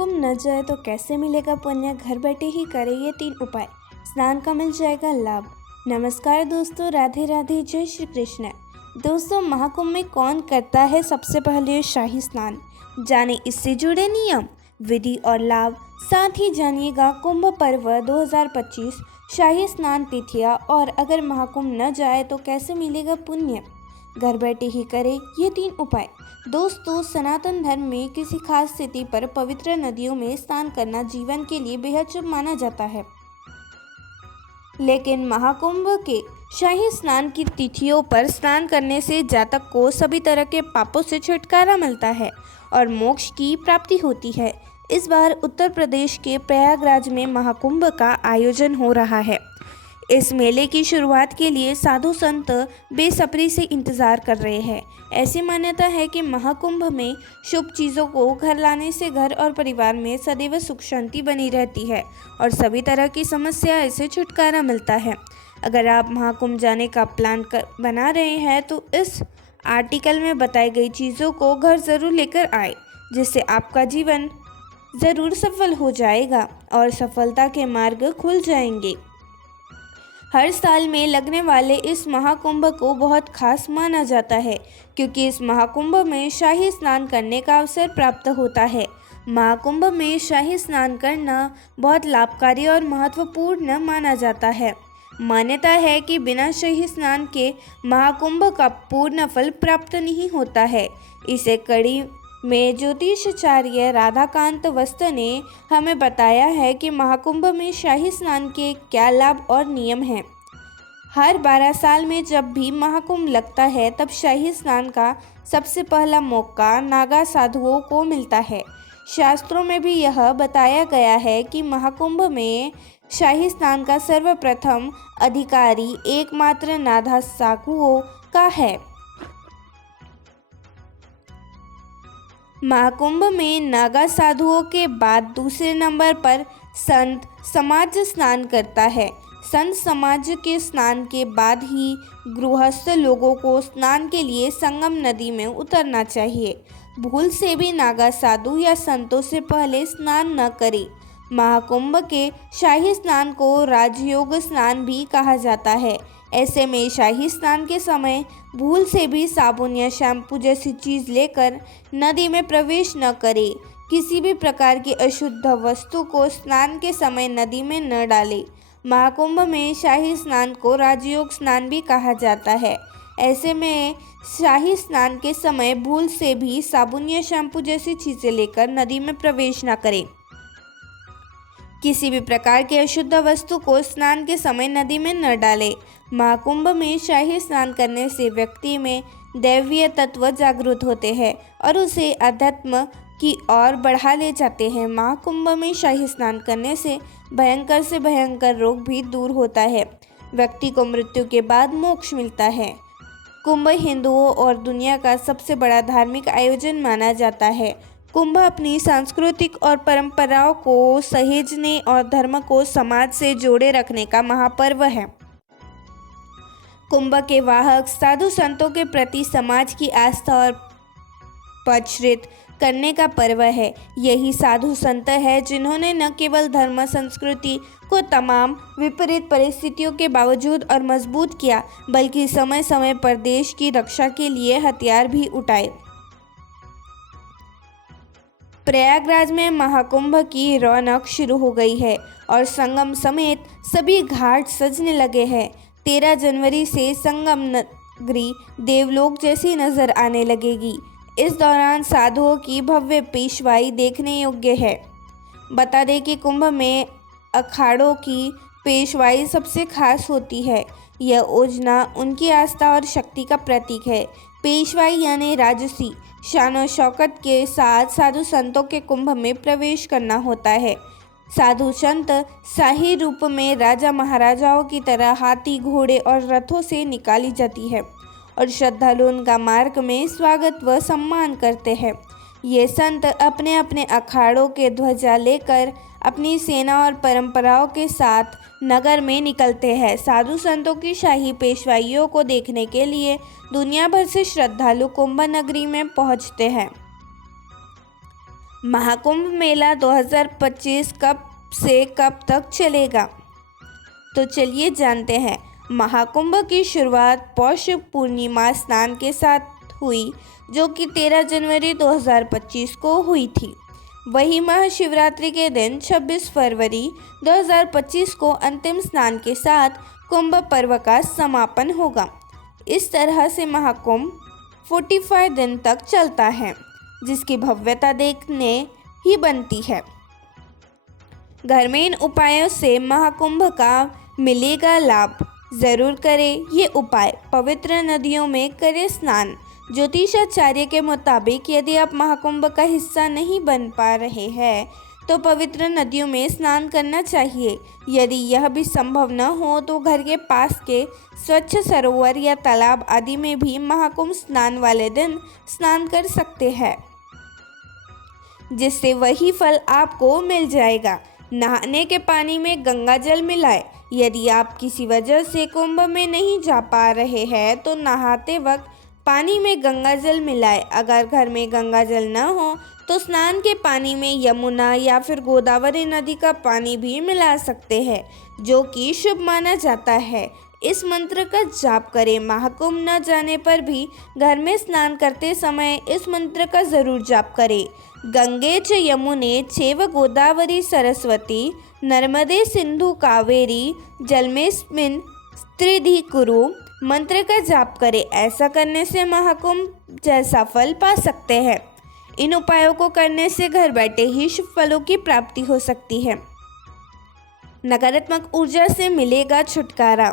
महाकुंभ न जाए तो कैसे मिलेगा पुण्य? घर बैठे ही करें ये 3 उपाय, स्नान का मिल जाएगा लाभ। नमस्कार दोस्तों, राधे राधे, जय श्री कृष्ण। दोस्तों, महाकुंभ में कौन करता है सबसे पहले शाही स्नान? जाने इससे जुड़े नियम, विधि और लाभ। साथ ही जानिएगा कुंभ पर्व 2025 शाही स्नान तिथियां और अगर महाकुंभ न जाए तो कैसे मिलेगा पुण्य। घर बैठे ही करें ये 3 उपाय। दोस्तों, सनातन धर्म में किसी खास स्थिति पर पवित्र नदियों में स्नान करना जीवन के लिए बेहद शुभ माना जाता है। लेकिन महाकुंभ के शाही स्नान की तिथियों पर स्नान करने से जातक को सभी तरह के पापों से छुटकारा मिलता है और मोक्ष की प्राप्ति होती है। इस बार उत्तर प्रदेश के प्रयागराज में महाकुंभ का आयोजन हो रहा है। इस मेले की शुरुआत के लिए साधु संत बेसब्री से इंतजार कर रहे हैं। ऐसी मान्यता है कि महाकुंभ में शुभ चीज़ों को घर लाने से घर और परिवार में सदैव सुख शांति बनी रहती है और सभी तरह की समस्या से छुटकारा मिलता है। अगर आप महाकुंभ जाने का प्लान बना रहे हैं तो इस आर्टिकल में बताई गई चीज़ों को घर ज़रूर लेकर आए, जिससे आपका जीवन ज़रूर सफल हो जाएगा और सफलता के मार्ग खुल जाएंगे। हर साल में लगने वाले इस महाकुंभ को बहुत खास माना जाता है, क्योंकि इस महाकुंभ में शाही स्नान करने का अवसर प्राप्त होता है। महाकुंभ में शाही स्नान करना बहुत लाभकारी और महत्वपूर्ण माना जाता है। मान्यता है कि बिना शाही स्नान के महाकुंभ का पूर्ण फल प्राप्त नहीं होता है। इसे कड़ी में ज्योतिषाचार्य राधाकांत वस्त ने हमें बताया है कि महाकुंभ में शाही स्नान के क्या लाभ और नियम हैं। हर 12 साल में जब भी महाकुंभ लगता है तब शाही स्नान का सबसे पहला मौका नागा साधुओं को मिलता है। शास्त्रों में भी यह बताया गया है कि महाकुंभ में शाही स्नान का सर्वप्रथम अधिकारी एकमात्र नागा साधुओं का है। महाकुंभ में नागा साधुओं के बाद दूसरे नंबर पर संत समाज स्नान करता है। संत समाज के स्नान के बाद ही गृहस्थ लोगों को स्नान के लिए संगम नदी में उतरना चाहिए। भूल से भी नागा साधु या संतों से पहले स्नान न करें। महाकुंभ के शाही स्नान को राजयोग स्नान भी कहा जाता है। ऐसे में शाही स्नान के समय भूल से भी साबुन या शैम्पू जैसी चीज़ लेकर नदी में प्रवेश न करें। किसी भी प्रकार की अशुद्ध वस्तु को स्नान के समय नदी में न डालें। महाकुंभ में शाही स्नान को राजयोग स्नान भी कहा जाता है। ऐसे में शाही स्नान के समय भूल से भी साबुन या शैम्पू जैसी चीज़ें लेकर नदी में प्रवेश न करें। किसी भी प्रकार की अशुद्ध वस्तु को स्नान के समय नदी में न डालें। महाकुंभ में शाही स्नान करने से व्यक्ति में दैवीय तत्व जागृत होते हैं और उसे अध्यात्म की ओर बढ़ा ले जाते हैं। महाकुंभ में शाही स्नान करने से भयंकर से भयंकर रोग भी दूर होता है। व्यक्ति को मृत्यु के बाद मोक्ष मिलता है। कुंभ हिंदुओं और दुनिया का सबसे बड़ा धार्मिक आयोजन माना जाता है। कुंभ अपनी सांस्कृतिक और परंपराओं को सहेजने और धर्म को समाज से जोड़े रखने का महापर्व है। कुंभ के वाहक साधु संतों के प्रति समाज की आस्था और प्रचारित करने का पर्व है। यही साधु संत है जिन्होंने न केवल धर्म संस्कृति को तमाम विपरीत परिस्थितियों के बावजूद और मजबूत किया, बल्कि समय समय पर देश की रक्षा के लिए हथियार भी उठाए। प्रयागराज में महाकुंभ की रौनक शुरू हो गई है और संगम समेत सभी घाट सजने लगे हैं। 13 जनवरी से संगम नगरी देवलोक जैसी नजर आने लगेगी। इस दौरान साधुओं की भव्य पेशवाई देखने योग्य है। बता दें कि कुंभ में अखाड़ों की पेशवाई सबसे खास होती है। यह योजना उनकी आस्था और शक्ति का प्रतीक है। पेशवाई यानी राजसी शान शौकत के साथ साधु संतों के कुंभ में प्रवेश करना होता है। साधु संत शाही रूप में राजा महाराजाओं की तरह हाथी, घोड़े और रथों से निकाली जाती है और श्रद्धालु उनका मार्ग में स्वागत व सम्मान करते हैं। ये संत अपने अपने अखाड़ों के ध्वजा लेकर अपनी सेना और परंपराओं के साथ नगर में निकलते हैं। साधु संतों की शाही पेशवाइयों को देखने के लिए दुनिया भर से श्रद्धालु कुंभ नगरी में पहुंचते हैं। महाकुंभ मेला 2025 कब से कब तक चलेगा? तो चलिए जानते हैं। महाकुंभ की शुरुआत पौष पूर्णिमा स्नान के साथ हुई, जो कि 13 जनवरी 2025 को हुई थी। वही महाशिवरात्रि के दिन 26 फरवरी 2025 को अंतिम स्नान के साथ कुंभ पर्व का समापन होगा। इस तरह से महाकुंभ 45 दिन तक चलता है, जिसकी भव्यता देखने ही बनती है। घर में इन उपायों से महाकुंभ का मिलेगा लाभ। ज़रूर करें ये उपाय। पवित्र नदियों में करें स्नान। ज्योतिषाचार्य के मुताबिक यदि आप महाकुंभ का हिस्सा नहीं बन पा रहे हैं तो पवित्र नदियों में स्नान करना चाहिए। यदि यह भी संभव न हो तो घर के पास के स्वच्छ सरोवर या तालाब आदि में भी महाकुंभ स्नान वाले दिन स्नान कर सकते हैं, जिससे वही फल आपको मिल जाएगा। नहाने के पानी में गंगा जल मिलाएं। यदि आप किसी वजह से कुंभ में नहीं जा पा रहे हैं तो नहाते वक्त पानी में गंगा जल मिलाएं। अगर घर में गंगा जल न हो तो स्नान के पानी में यमुना या फिर गोदावरी नदी का पानी भी मिला सकते हैं, जो कि शुभ माना जाता है। इस मंत्र का जाप करें। महाकुंभ न जाने पर भी घर में स्नान करते समय इस मंत्र का जरूर जाप करें। गंगे च यमुने चैव गोदावरी सरस्वती नर्मदे सिंधु कावेरी जलमेस्मिन् त्रिधि कुरु मंत्र का जाप करें। ऐसा करने से महाकुंभ जैसा फल पा सकते हैं। इन उपायों को करने से घर बैठे ही शुभ फलों की प्राप्ति हो सकती है। नकारात्मक ऊर्जा से मिलेगा छुटकारा।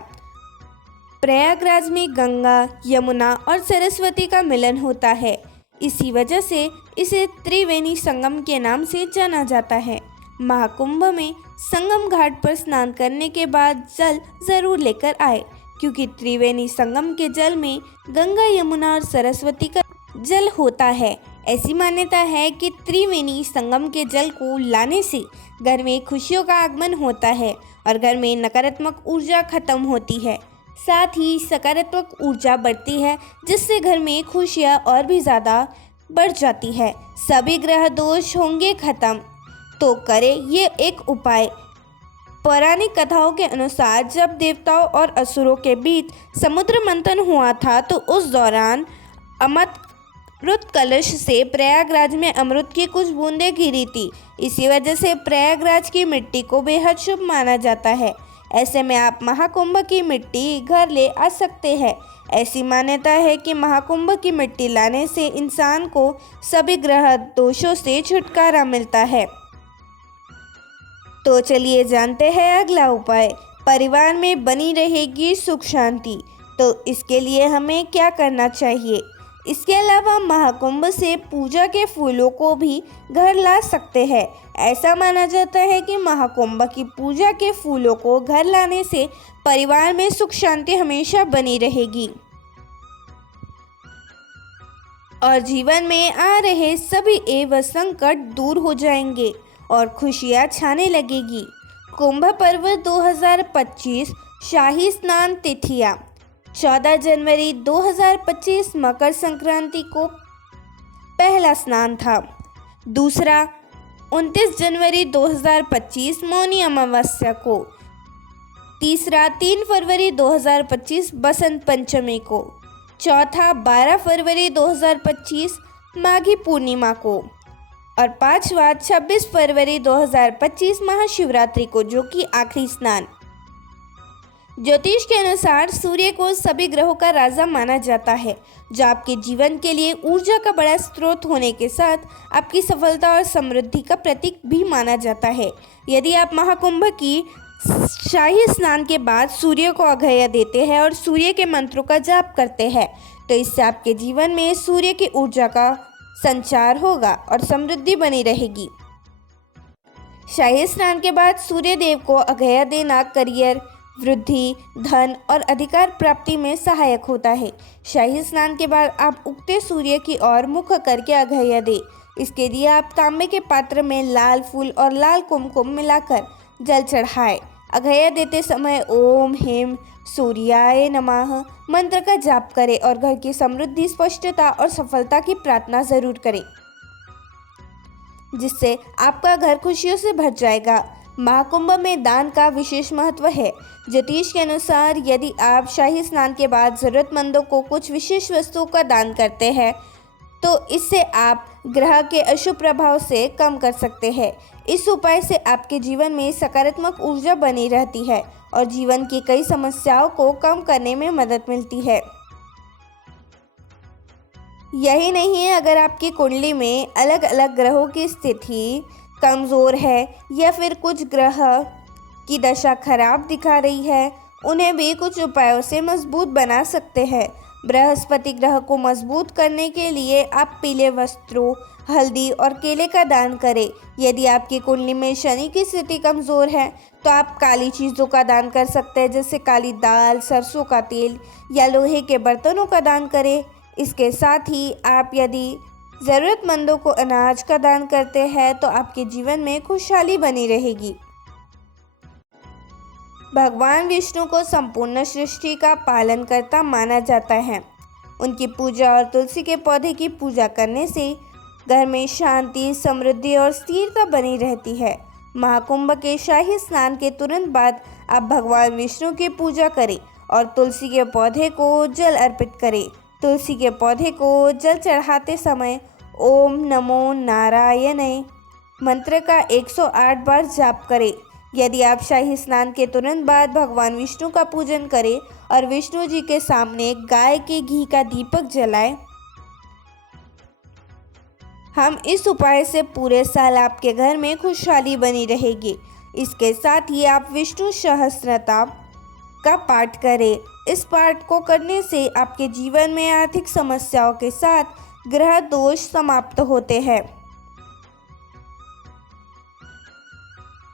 प्रयागराज में गंगा, यमुना और सरस्वती का मिलन होता है। इसी वजह से इसे त्रिवेणी संगम के नाम से जाना जाता है। महाकुंभ में संगम घाट पर स्नान करने के बाद जल जरूर लेकर आए, क्योंकि त्रिवेणी संगम के जल में गंगा, यमुना और सरस्वती का जल होता है। ऐसी मान्यता है कि त्रिवेणी संगम के जल को लाने से घर में खुशियों का आगमन होता है और घर में नकारात्मक ऊर्जा खत्म होती है। साथ ही सकारात्मक ऊर्जा बढ़ती है, जिससे घर में खुशियाँ और भी ज़्यादा बढ़ जाती है। सभी ग्रह दोष होंगे खत्म। तो करें ये एक उपाय। पौराणिक कथाओं के अनुसार जब देवताओं और असुरों के बीच समुद्र मंथन हुआ था तो उस दौरान अमृत कलश से प्रयागराज में अमृत की कुछ बूंदें गिरी थी। इसी वजह से प्रयागराज की मिट्टी को बेहद शुभ माना जाता है। ऐसे में आप महाकुंभ की मिट्टी घर ले आ सकते हैं। ऐसी मान्यता है कि महाकुंभ की मिट्टी लाने से इंसान को सभी ग्रह दोषों से छुटकारा मिलता है। तो चलिए जानते हैं अगला उपाय। परिवार में बनी रहेगी सुख शांति। तो इसके लिए हमें क्या करना चाहिए? इसके अलावा महाकुंभ से पूजा के फूलों को भी घर ला सकते हैं। ऐसा माना जाता है कि महाकुंभ की पूजा के फूलों को घर लाने से परिवार में सुख शांति हमेशा बनी रहेगी और जीवन में आ रहे सभी एवं संकट दूर हो जाएंगे और खुशियाँ छाने लगेगी। कुंभ पर्व 2025 शाही स्नान तिथियाँ 14 जनवरी 2025 मकर संक्रांति को पहला स्नान था। दूसरा 29 जनवरी 2025 मौनी अमावस्या को। तीसरा 3 फरवरी 2025 बसंत पंचमी को। चौथा 12 फरवरी 2025 माघी पूर्णिमा को। और पांचवा 26 फरवरी 2025 महाशिवरात्रि को, जो कि आखिरी स्नान। ज्योतिष के अनुसार सूर्य को सभी ग्रहों का राजा माना जाता है, जो आपके जीवन के लिए ऊर्जा का बड़ा स्रोत होने के साथ आपकी सफलता और समृद्धि का प्रतीक भी माना जाता है। यदि आप महाकुंभ की शाही स्नान के बाद सूर्य को अर्घ्य देते हैं और सूर्य के मंत्रों का जाप करते हैं तो इससे आपके जीवन में सूर्य की ऊर्जा का संचार होगा और समृद्धि बनी रहेगी। शाही स्नान के बाद सूर्य देव को अर्घ्य देना करियर, वृद्धि, धन और अधिकार प्राप्ति में सहायक होता है। शाही स्नान के बाद आप उगते सूर्य की ओर मुख करके अर्घ्य दें। इसके लिए आप तांबे के पात्र में लाल फूल और लाल कुमकुम मिलाकर जल चढ़ाएं। अर्घ्य देते समय ओम ह्रीं सूर्याय नमः मंत्र का जाप करें और घर की समृद्धि, स्पष्टता और सफलता की प्रार्थना जरूर करें। जिससे आपका घर खुशियों से भर जाएगा। महाकुंभ में दान का विशेष महत्व है। ज्योतिष के अनुसार यदि आप शाही स्नान के बाद ज़रूरतमंदों को कुछ विशेष वस्तुओं का दान करते हैं तो इससे आप ग्रह के अशुभ प्रभाव से कम कर सकते हैं। इस उपाय से आपके जीवन में सकारात्मक ऊर्जा बनी रहती है और जीवन की कई समस्याओं को कम करने में मदद मिलती है। यही नहीं है, अगर आपकी कुंडली में अलग अलग ग्रहों की स्थिति कमज़ोर है या फिर कुछ ग्रह की दशा खराब दिखा रही है, उन्हें भी कुछ उपायों से मजबूत बना सकते हैं। बृहस्पति ग्रह को मजबूत करने के लिए आप पीले वस्त्रों, हल्दी और केले का दान करें। यदि आपकी कुंडली में शनि की स्थिति कमज़ोर है तो आप काली चीज़ों का दान कर सकते हैं, जैसे काली दाल, सरसों का तेल या लोहे के बर्तनों का दान करें। इसके साथ ही आप यदि ज़रूरतमंदों को अनाज का दान करते हैं तो आपके जीवन में खुशहाली बनी रहेगी। भगवान विष्णु को संपूर्ण सृष्टि का पालन करता माना जाता है। उनकी पूजा और तुलसी के पौधे की पूजा करने से घर में शांति, समृद्धि और स्थिरता बनी रहती है। महाकुंभ के शाही स्नान के तुरंत बाद आप भगवान विष्णु की पूजा करें और तुलसी के पौधे को जल अर्पित करें। तुलसी के पौधे को जल चढ़ाते समय ओम नमो नारायणाय मंत्र का 108 बार जाप करें। यदि आप शाही स्नान के तुरंत बाद भगवान विष्णु का पूजन करें और विष्णु जी के सामने गाय के घी का दीपक जलाएं, हम इस उपाय से पूरे साल आपके घर में खुशहाली बनी रहेगी। इसके साथ ही आप विष्णु सहस्त्रनाम का पाठ करें। इस पाठ को करने से आपके जीवन में आर्थिक समस्याओं के साथ ग्रह दोष समाप्त होते हैं।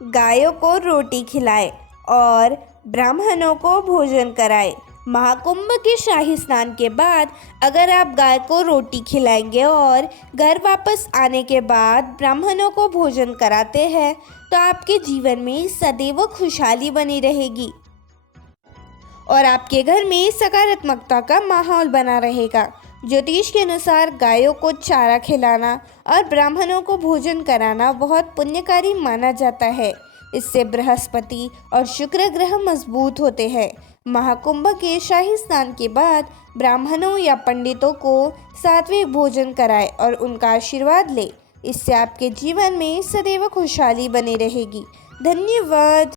गायों को रोटी खिलाएं और ब्राह्मणों को भोजन कराएं। महाकुंभ के शाही स्नान के बाद अगर आप गाय को रोटी खिलाएंगे और घर वापस आने के बाद ब्राह्मणों को भोजन कराते हैं तो आपके जीवन में सदैव खुशहाली बनी रहेगी और आपके घर में सकारात्मकता का माहौल बना रहेगा। ज्योतिष के अनुसार गायों को चारा खिलाना और ब्राह्मणों को भोजन कराना बहुत पुण्यकारी माना जाता है। इससे बृहस्पति और शुक्र ग्रह मजबूत होते हैं। महाकुंभ के शाही स्नान के बाद ब्राह्मणों या पंडितों को सात्विक भोजन कराएं और उनका आशीर्वाद लें। इससे आपके जीवन में सदैव खुशहाली बनी रहेगी। धन्यवाद।